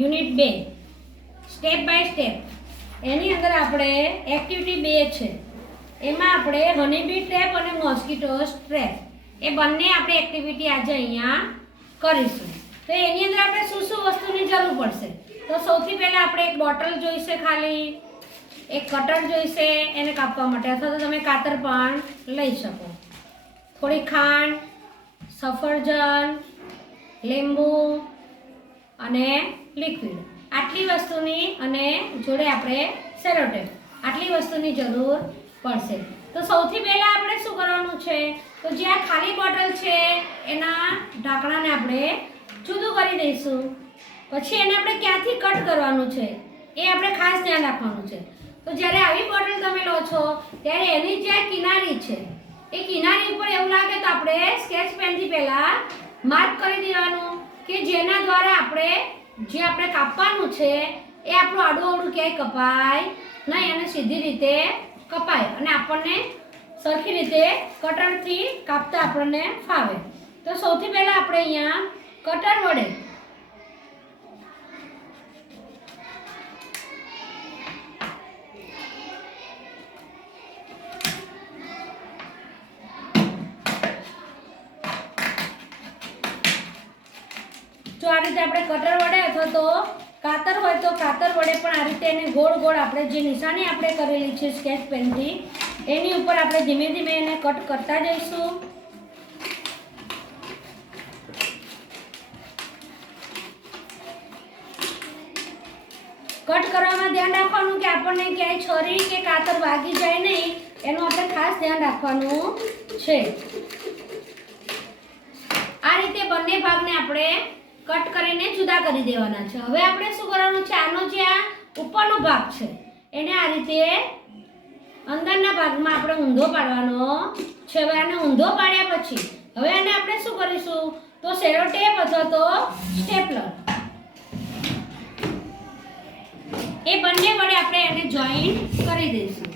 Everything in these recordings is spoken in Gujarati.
યુનિટ 2 સ્ટેપ બાય સ્ટેપ એની અંદર આપણે એક્ટિવિટી 2 છે એમાં આપણે હનીબી ટ્રેપ અને મોસ્કીટો ટ્રેપ એ બંને આપણે એક્ટિવિટી આજે અહીંયા કરીશું. તો એની અંદર આપણે શું શું વસ્તુની જરૂર પડશે? તો સૌથી પહેલાં આપણે એક બોટલ જોઈશે, ખાલી એક કટર જોઈશે એને કાપવા માટે, અથવા તો તમે કાતર પણ લઈ શકો, થોડી ખાંડ, સફરજન, લીંબુ અને લિક્વિડ, આટલી વસ્તુની, અને જોડે આપણે સેલોટેપ, આટલી વસ્તુની જરૂર પડશે. તો સૌથી પહેલાં આપણે શું કરવાનું છે? તો જે આ ખાલી બોટલ છે એના ઢાંકણાને આપણે જુદું કરી દઈશું. પછી એને આપણે ક્યાંથી કટ કરવાનું છે એ આપણે ખાસ ધ્યાન રાખવાનું છે. તો જ્યારે આવી બોટલ તમે લો છો ત્યારે એની જે કિનારી છે એ કિનારી ઉપર એવું લાગે તો આપણે સ્કેચ પેનથી પહેલાં માર્ક કરી દેવાનું કે જેના દ્વારા આપણે જે આપણે કાપવાનું છે એ આપણું આડું અવળું ક્યાંય કપાય નહીં અને સીધી રીતે કપાય અને આપણને સરખી રીતે કટરથી કાપતા આપણને ફાવે. તો સૌથી પહેલાં આપણે અહીંયા કટર વડે જો આ રીતે આપણે કટર વડે અથવા તો કાતર હોય તો કાતર વડે પણ આ રીતે એને ગોળ ગોળ આપણે જે નિશાની આપણે કરેલી છે સ્કેચ પેનથી એની ઉપર આપણે ધીમે ધીમે એને કટ કરતા જઈશું. કટ કરવામાં ધ્યાન રાખવાનું કે આપણને ક્યાંય છરી કે કાતર વાગી જાય નહીં, એનું આપણે ખાસ ધ્યાન રાખવાનું છે. આ રીતે બંને ભાગને આપણે કટ કરીને જુદા કરી દેવાના છે. હવે આપણે શું કરવાનું છે? આનો જે આ ઉપરનો ભાગ છે એને આ રીતે અંદરના ભાગમાં આપણે ઊંધો પાડવાનો છે. હવે આને ઊંધો પાડ્યા પછી હવે આને આપણે શું કરીશું? તો સેલોટેપ અથવા તો સ્ટેપલર એ બંને વડે આપણે એને જોઈન્ટ કરી દઈશું.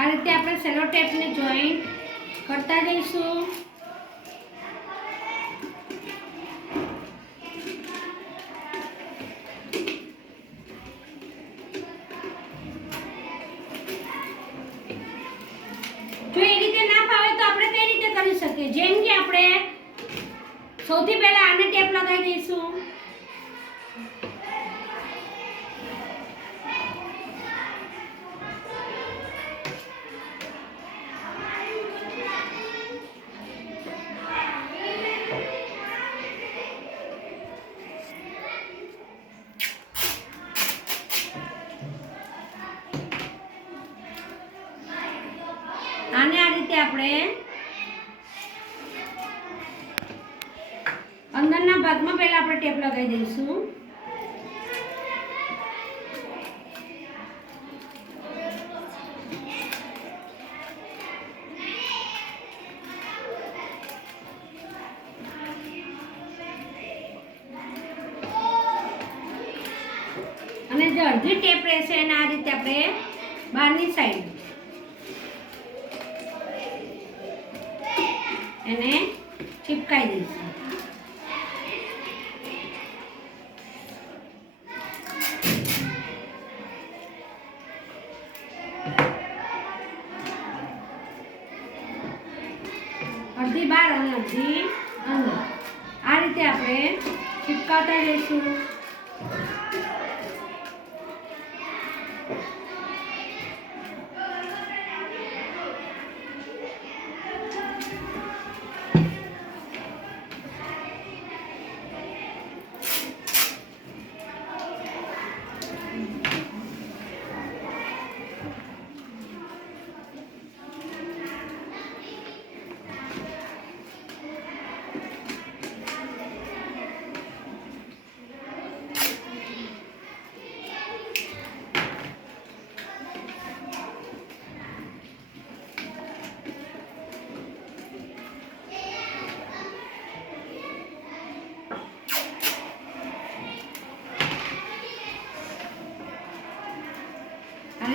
આ રીતે આપણે સેલોટેપને જોઈન્ટ કરતા જઈશું. જો એ રીતે ના ફાવે તો આપણે કઈ રીતે કરી શકીએ? જેમ કે આપણે સૌથી પહેલા આને ટેપ લગાવી દઈશું. આને આ રીતે આપણે અંદરના ભાગમાં પહેલા આપણે ટેપ લગાવી દઈશું. અને જે અડધી ટેપ રહેશે એને આ રીતે આપણે બહારની સાઈડ એને ચિપકાઈ દઈશું. અડધી બહાર અને અડધી અંદર આ રીતે આપણે ચિપકાવતા જઈશું.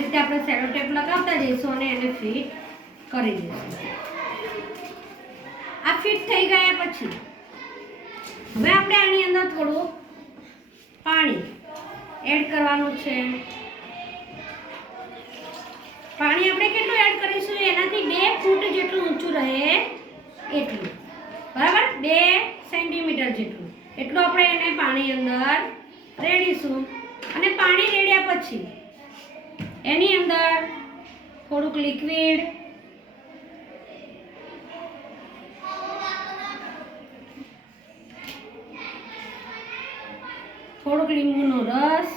રીતે આપણે સેલો ટેપ લગાવતા જઈશું અને એને ફિટ કરી દઈશું. આ ફિટ થઈ ગયા પછી હવે આપણે આની અંદર થોડું પાણી એડ કરવાનું છે. પાણી આપણે કેટલું એડ કરીશું? એનાથી 2 ફૂટ જેટલું ઊંચું રહે એટલું, બરાબર, 2 સેન્ટીમીટર જેટલું એટલું આપણે એને પાણી અંદર રેડીશું. અને પાણી રેડ્યા પછી એની અંદર થોડુંક લિક્વિડ, થોડુંક લીંબુનો રસ,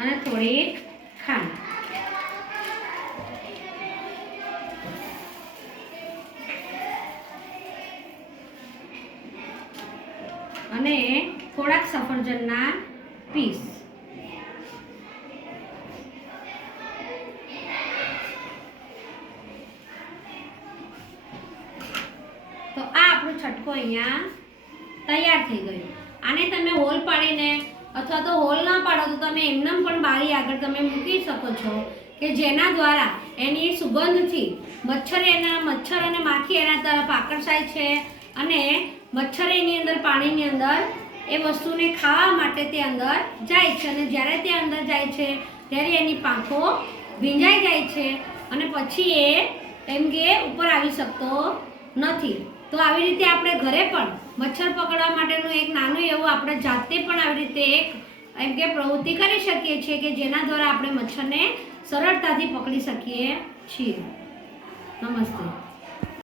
અને થોડીક ખાંડ. અને થોડાક સફરજનના પીસ. તો આ આપણું છટકો અહીંયા તૈયાર થઈ ગયું. આને તમે હોલ પાડીને અથવા તો હોલ ના પાડો તો તમે એમનેમ પણ બારી આગળ તમે મૂકી શકો છો કે જેના દ્વારા એની સુગંધથી મચ્છર અને માખી એના તરફ આકર્ષાય છે અને મચ્છર એની અંદર પાણીની અંદર એ વસ્તુને ખાવા માટે તે અંદર જાય છે અને જ્યારે તે અંદર જાય છે ત્યારે એની પાંખો ભીંજાઈ જાય છે અને પછી એ એમ કે ઉપર આવી શકતો નથી. તો આવી રીતે આપણે ઘરે પણ મચ્છર પકડવા માટેનું એક નાનું એવું આપણે જાતે પણ આવી રીતે એક એમ કે પ્રવૃત્તિ કરી શકીએ છીએ કે જેના દ્વારા આપણે મચ્છરને સરળતાથી પકડી શકીએ છીએ. નમસ્તે.